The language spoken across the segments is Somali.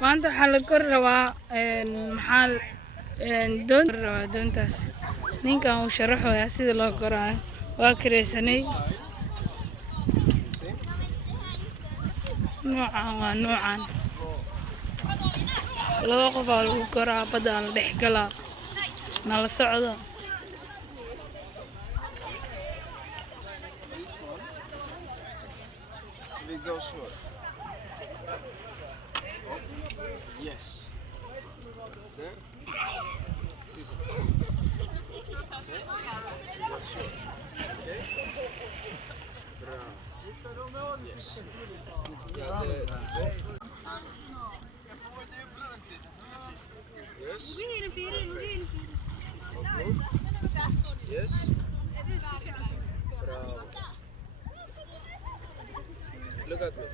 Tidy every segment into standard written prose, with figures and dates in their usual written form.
maanta waxaa la kor rabaa doontaas ninkan uu sharaxayaa sida loo koraayo waa kireysanay noocan laba qof aa lagu koraa badda la dhex galaa nala socdo Yes. There. Scissor. Set. Yes, sure. Okay. Bravo. Yes. Yeah, yes. Okay. Yes. Bravo. Look at me.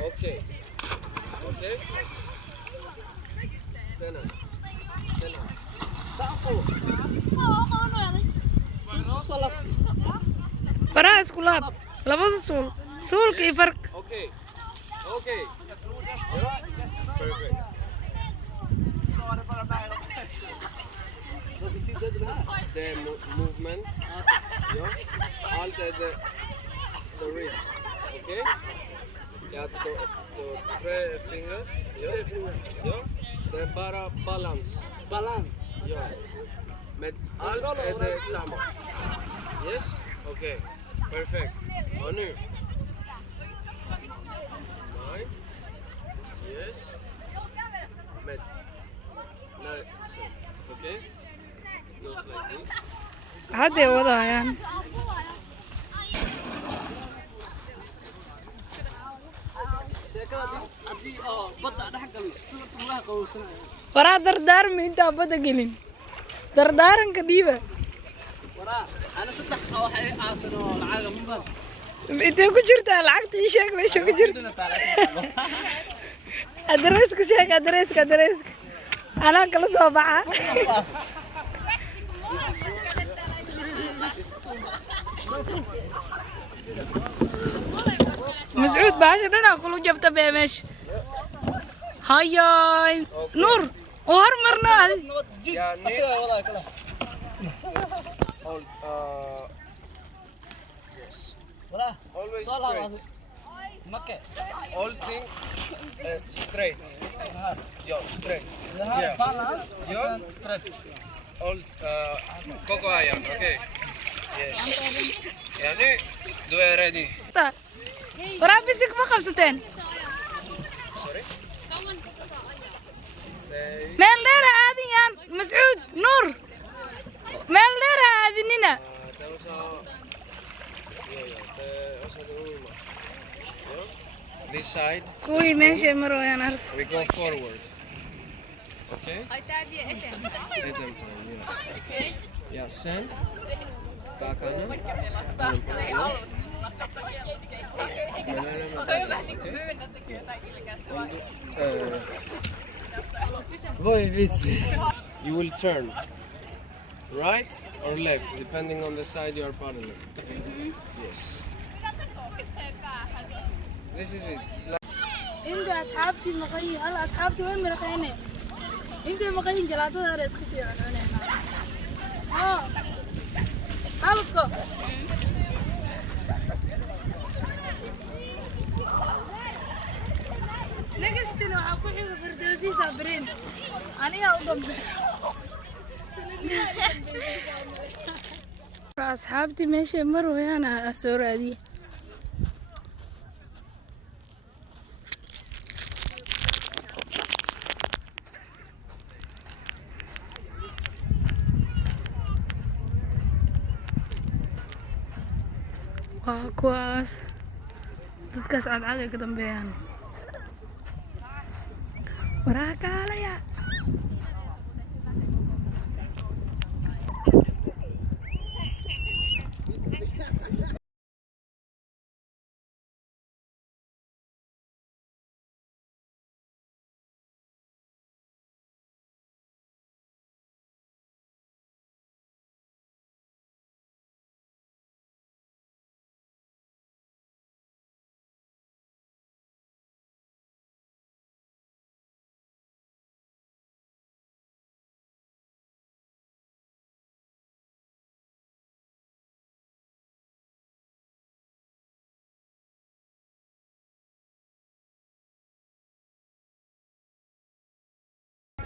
Okay. Okay. Tena. faraha isku laab labada suulka iyo farka Okay. Okay. Perfect. The movement. Yeah. Alter the wrist. Okay. Yeah, the three finger. Yeah. The balance. Yeah. Med alt är det samma. Yes. Okay. Perfect. Och nu. Nine. Yes. Med. Nine. Okay. Goes like this. hadday wadayaan waraa dardaarmi intaa badda gelin dardaaranka dhiiba intee ku jirtaa lacagta ii sheeg meesha ku jirta adreesku sheeg adreeska anaa kala soo baxa مسعود باش انا كله جبت بيمش هاي نور وهر مرنا Yes. Always straight. All thing straight. Yo, straight. Yeah. Balance. Yo, Straight. all Coco iron. Okay. Yes. Yeah, nu do it ready. ورا بيسك ما قبستين Sorry. Say. مين ليرة هذه يا مسعود نور مين ليرة هذه نينا That was also the Ulma. Yeah. This side. كوي ماشي مرو يا نار We go forward. Okay. Etem, yeah. Yeah, sen. Takana. You will turn right or left depending on the side you are paddling. Yes. This is it. انت اصحابتي مقيم هلا اصحابتي وين مرقينه انت مقيم جلاتو دار اسك سي عنونه حالكو نجستنا waxaa ku xiga firdawsi sabrin aniga u dambe asxaabti meesha marwayana soo raadiye waa kuwaas dadkaas cadcad ay ka dambeeyaan waraakaalaya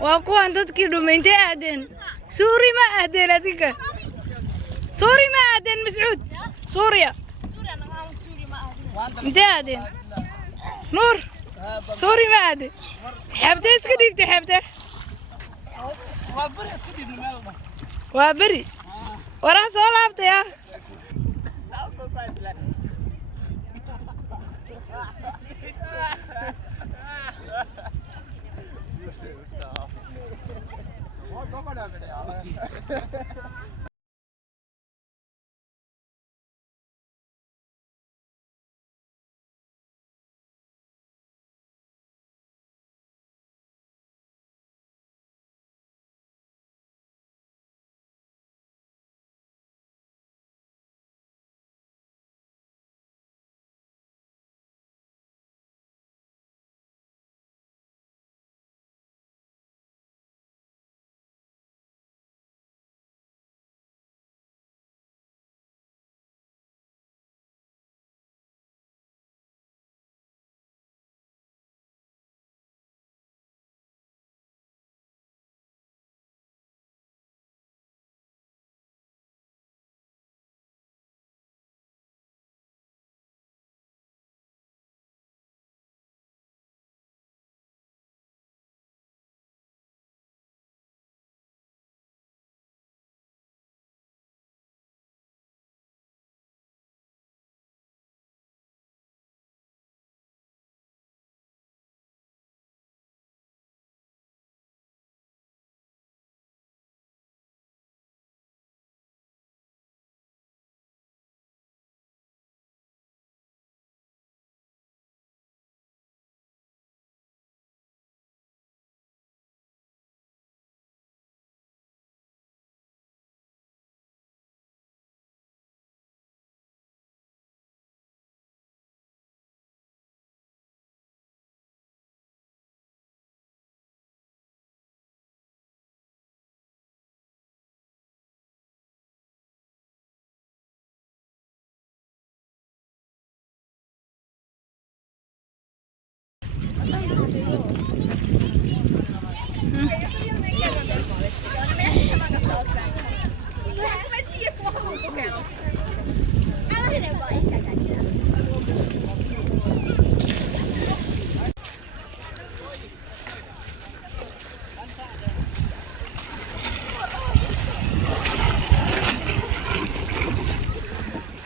waa kuwan dadkii dhumaynta aadeen suuri ma aadeen adiga suuri ma aadeen mascuud suuriya intee aadeen nuur suuri ma aadeen xeebtee iska dhiibtay xeebtee waa beri waraa soo laabtay ah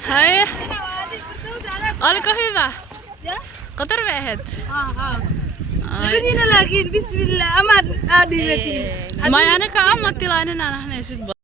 هاي قالك هيبة قطر بأهد بدينا لكن بسم الله أمان آدي ما يعني كأمة تلانين أنا هنا يسقط